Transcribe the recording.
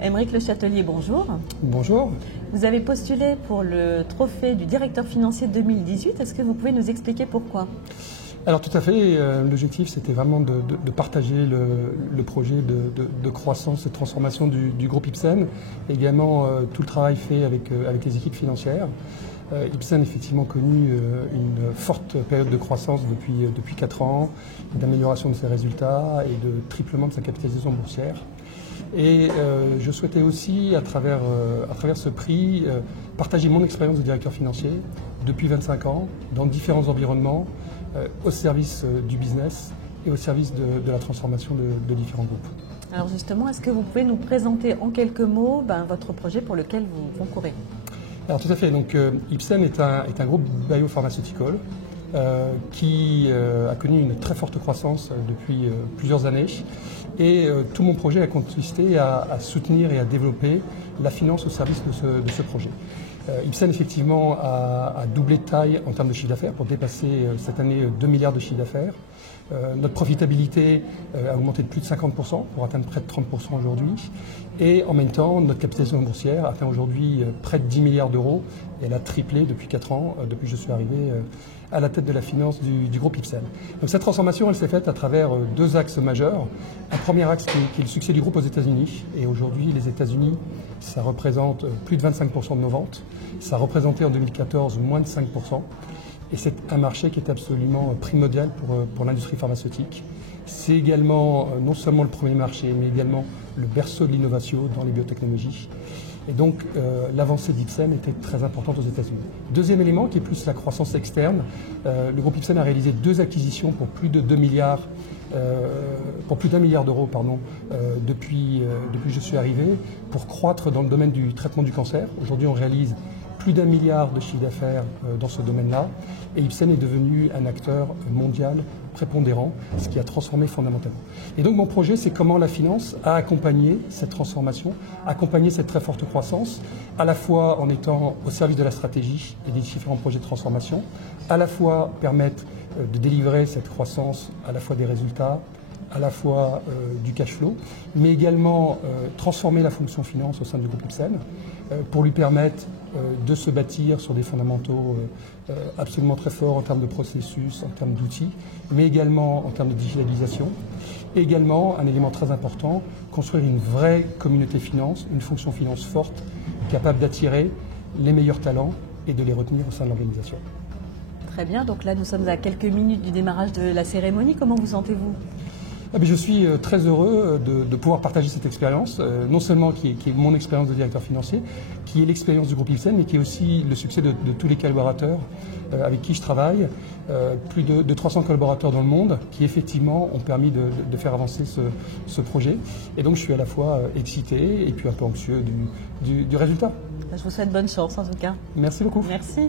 Aymeric Le Chatelier, bonjour. Bonjour. Vous avez postulé pour le trophée du directeur financier 2018. Est-ce que vous pouvez nous expliquer pourquoi? Alors tout à fait, l'objectif c'était vraiment de partager le projet de croissance et de transformation du groupe Ipsen, également tout le travail fait avec les équipes financières. Ipsen a effectivement connu une forte période de croissance depuis 4 ans, d'amélioration de ses résultats et de triplement de sa capitalisation boursière. Et je souhaitais aussi, à travers ce prix, partager mon expérience de directeur financier depuis 25 ans, dans différents environnements, au service du business et au service de la transformation de différents groupes. Alors justement, est-ce que vous pouvez nous présenter en quelques mots votre projet pour lequel vous concourez? Alors tout à fait, donc Ipsen est un groupe biopharmaceutical qui a connu une très forte croissance depuis plusieurs années. Et tout mon projet a consisté à soutenir et à développer la finance au service de ce projet. Ipsen effectivement a doublé de taille en termes de chiffre d'affaires pour dépasser cette année 2 milliards de chiffre d'affaires. Notre profitabilité a augmenté de plus de 50% pour atteindre près de 30% aujourd'hui. Et en même temps, notre capitalisation boursière atteint aujourd'hui près de 10 milliards d'euros et elle a triplé depuis 4 ans, depuis que je suis arrivé à la tête de la finance du groupe Ipsen. Donc cette transformation, elle s'est faite à travers 2 axes majeurs. Un premier axe qui est le succès du groupe aux États-Unis. Et aujourd'hui, les États-Unis, ça représente plus de 25% de nos ventes. Ça représentait en 2014 moins de 5%. Et c'est un marché qui est absolument primordial pour l'industrie pharmaceutique. C'est également non seulement le premier marché, mais également le berceau de l'innovation dans les biotechnologies. Et donc l'avancée d'Ipsen était très importante aux États-Unis. Deuxième élément, qui est plus la croissance externe, le groupe Ipsen a réalisé 2 acquisitions pour plus de 2 milliards, pour plus d'1 milliard d'euros depuis que je suis arrivé, pour croître dans le domaine du traitement du cancer. Aujourd'hui, on réalise plus d'1 milliard de chiffre d'affaires dans ce domaine-là. Et Ipsen est devenu un acteur mondial prépondérant, ce qui a transformé fondamentalement. Et donc mon projet, c'est comment la finance a accompagné cette transformation, accompagné cette très forte croissance, à la fois en étant au service de la stratégie et des différents projets de transformation, à la fois permettre de délivrer cette croissance, à la fois des résultats, à la fois du cash flow, mais également transformer la fonction finance au sein du groupe Ipsen pour lui permettre de se bâtir sur des fondamentaux absolument très forts en termes de processus, en termes d'outils, mais également en termes de digitalisation. Et également, un élément très important, construire une vraie communauté finance, une fonction finance forte, capable d'attirer les meilleurs talents et de les retenir au sein de l'organisation. Très bien, donc là nous sommes à quelques minutes du démarrage de la cérémonie. Comment vous sentez-vous? Je suis très heureux de pouvoir partager cette expérience, non seulement qui est mon expérience de directeur financier, qui est l'expérience du groupe Ipsen, mais qui est aussi le succès de tous les collaborateurs avec qui je travaille, plus de 300 collaborateurs dans le monde, qui effectivement ont permis de faire avancer ce projet. Et donc je suis à la fois excité et puis un peu anxieux du résultat. Je vous souhaite bonne chance en tout cas. Merci beaucoup. Merci.